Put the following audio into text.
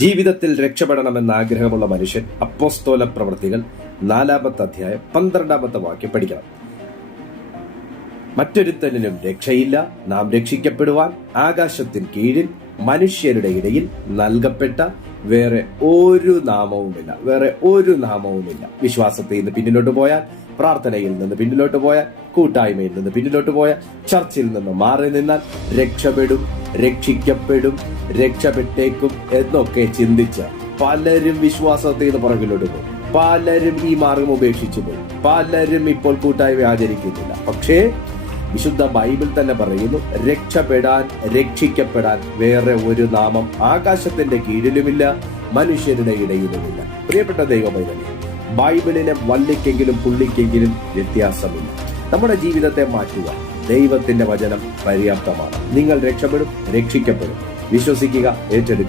ജീവിതത്തിൽ രക്ഷപ്പെടണമെന്ന ആഗ്രഹമുള്ള മനുഷ്യൻ അപ്പോസ്തല പ്രവൃത്തികൾ 4-ാമത്തെ അധ്യായം 12-ാമത്തെ വാക്യം പഠിക്കണം. മറ്റൊരുത്തനിലും രക്ഷയില്ല, നാം രക്ഷിക്കപ്പെടുവാൻ ആകാശത്തിന് കീഴിൽ മനുഷ്യരുടെ ഇടയിൽ നൽകപ്പെട്ട വേറെ ഒരു നാമവുമില്ല. വിശ്വാസത്തിൽ നിന്ന് പിന്നിലോട്ട് പോയാൽ, പ്രാർത്ഥനയിൽ നിന്ന് പിന്നിലോട്ട് പോയാൽ, കൂട്ടായ്മയിൽ നിന്ന് പിന്നിലോട്ട് പോയാൽ, ചർച്ചിൽ നിന്ന് മാറി നിന്നാൽ രക്ഷപ്പെടും, രക്ഷിക്കപ്പെടും, രക്ഷപ്പെട്ടേക്കും എന്നൊക്കെ ചിന്തിച്ച പലരും വിശ്വാസത്തിൽ നിന്ന് പുറകിലോട്ട് പോയി. പലരും ഈ മാർഗം ഉപേക്ഷിച്ചു പോയി. പലരും ഇപ്പോൾ കൂട്ടായ്മ ആചരിക്കുന്നില്ല. പക്ഷേ വിശുദ്ധ ബൈബിൾ തന്നെ പറയുന്നു, രക്ഷപ്പെടാൻ, രക്ഷിക്കപ്പെടാൻ വേറെ ഒരു നാമം ആകാശത്തിന്റെ കീഴിലുമില്ല, മനുഷ്യരുടെ ഇടയിലുമില്ല. പ്രിയപ്പെട്ട ദൈവമൈതലേ, ബൈബിളിനെ വള്ളിക്കെങ്കിലും പുള്ളിക്കെങ്കിലും വ്യത്യാസമില്ല. നമ്മുടെ ജീവിതത്തെ മാറ്റുക ദൈവത്തിന്റെ വചനം പര്യാപ്തമാണ്. നിങ്ങൾ രക്ഷപ്പെടും, രക്ഷിക്കപ്പെടും. വിശ്വസിക്കുക, ഏറ്റെടുക്കുക.